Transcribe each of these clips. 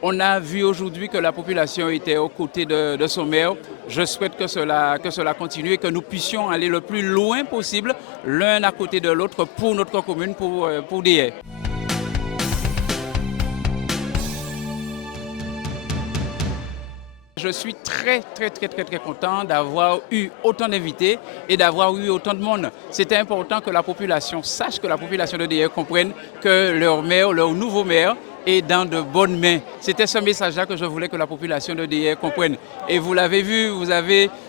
On a vu aujourd'hui que la population était aux côtés de son maire. Je souhaite que cela continue et que nous puissions aller le plus loin possible, l'un à côté de l'autre, pour notre commune, pour Déhais. Je suis très content d'avoir eu autant d'invités et d'avoir eu autant de monde. C'était important que la population sache, que la population de Déhais comprenne que leur maire, leur nouveau maire, est dans de bonnes mains. C'était ce message-là que je voulais que la population de Déhais comprenne. Et vous l'avez vu,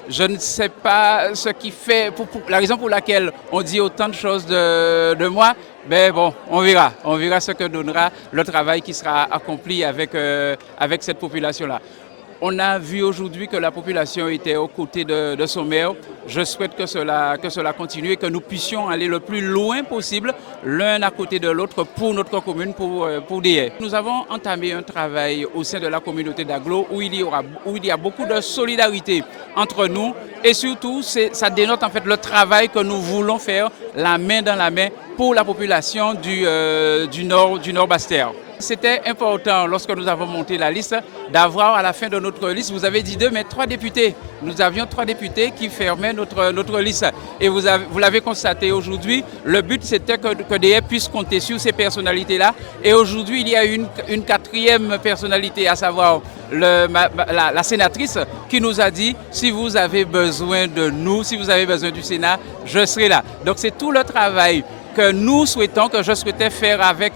je ne sais pas ce qui fait, la raison pour laquelle on dit autant de choses de moi, mais bon, on verra ce que donnera le travail qui sera accompli avec cette population-là. On a vu aujourd'hui que la population était aux côtés de son maire. Je souhaite que cela continue et que nous puissions aller le plus loin possible, l'un à côté de l'autre, pour notre commune, pour Déhais. Nous avons entamé un travail au sein de la communauté d'Aglo où il y a beaucoup de solidarité entre nous et surtout, ça dénote en fait le travail que nous voulons faire la main dans la main pour la population du Nord Basse-Terre. C'était important, lorsque nous avons monté la liste, d'avoir à la fin de notre liste, vous avez dit 2, mais 3 députés. Nous avions 3 députés qui fermaient notre liste. Et vous l'avez constaté aujourd'hui, le but c'était que Déhais puisse compter sur ces personnalités-là. Et aujourd'hui, il y a une 4e personnalité, à savoir la sénatrice, qui nous a dit « si vous avez besoin de nous, si vous avez besoin du Sénat, je serai là ». Donc c'est tout le travail que nous souhaitons, que je souhaitais faire avec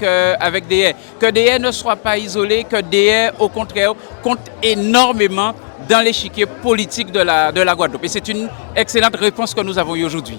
Déhais. Que Déhais ne soit pas isolé, que Déhais, au contraire, compte énormément dans l'échiquier politique de la Guadeloupe. Et c'est une excellente réponse que nous avons eue aujourd'hui.